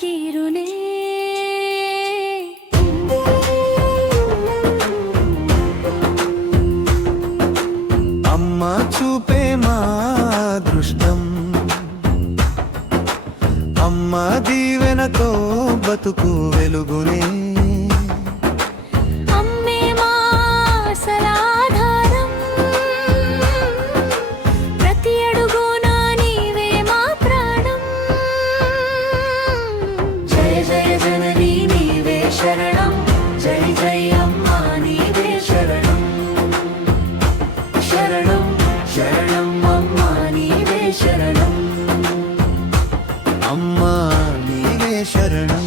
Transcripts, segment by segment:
తీరునే. అమ్మ చూపే మా అదృష్టం, అమ్మ దీవెనతో బతుకు వెలుగునే. శరణం జై జై అమ్మా నీవే శరణం, శరణం శరణం అమ్మా నీవే శరణం, అమ్మా నీవే శరణం.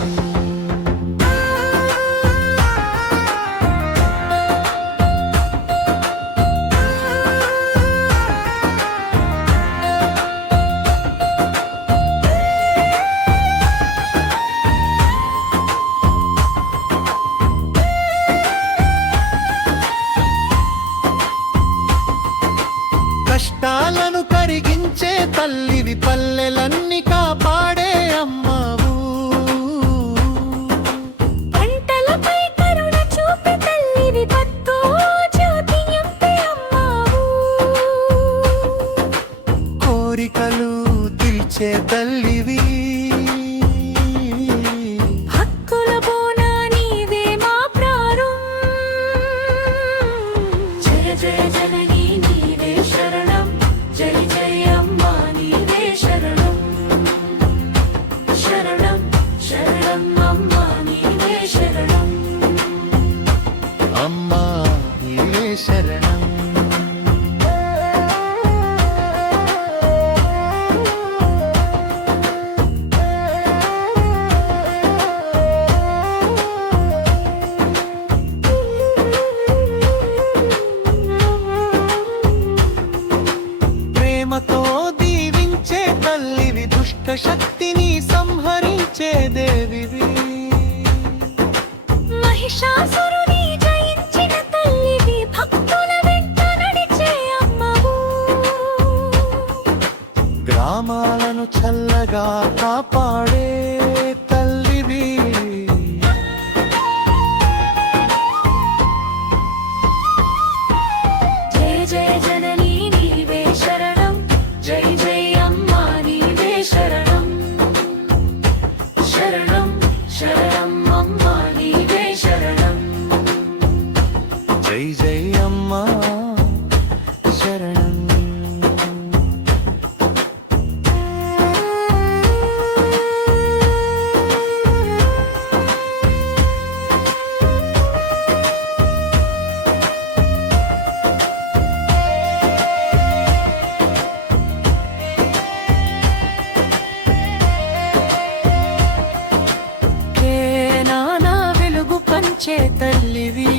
కష్టాలను కరిగించే తల్లివి, పల్లెలన్నీ కాపాడే అమ్మవు. పంటలపై కరుణ చూపే తల్లివి, పత్తు జ్యోతి నింపే అమ్మవు. కోరికలు తీర్చే తల్లివి, హక్కుల బోన నీవే మా ప్రారం. జయ జయ జనని శరణం జై జై అమ్మా నీవే శరణం, శరణం శరణం అమ్మా నీవే శరణం, అమ్మా నీవే శరణం. ప్రేమతో దీవించే తల్లివి, దుష్ట శక్తిని సంహరించే దేవివి. మహిషాసురుని జయించిన తల్లివి, భక్తుల వెంట నడిచే అమ్మవు. గ్రామాలను చల్లగా కాపాడే తల్లివి, జయ జయ జనని నీవే శరణం జై జై అమ్మా నీవే శరణం, శరణం శరణం అమ్మా నీవే శరణం, జై జై అమ్మా శరణం. పంచే తల్లివి,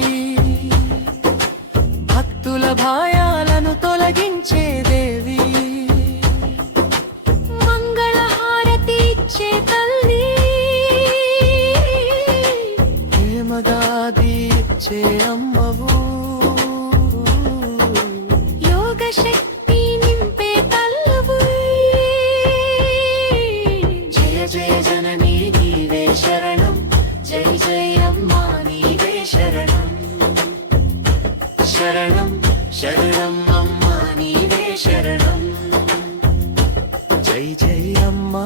భక్తుల భయాలను తొలగించే దేవి, మంగళహారతి ఇచ్చే తల్లి, ప్రేమగాది ఇచ్చే అమ్మవు. యోగ శక్తి నింపే తల్లువు. జయ జయ జనని నీవే శరణం జై జై అమ్మా నీవే శరణం, శరణం శరణం అమ్మా నీవే శరణం, జై జై అమ్మా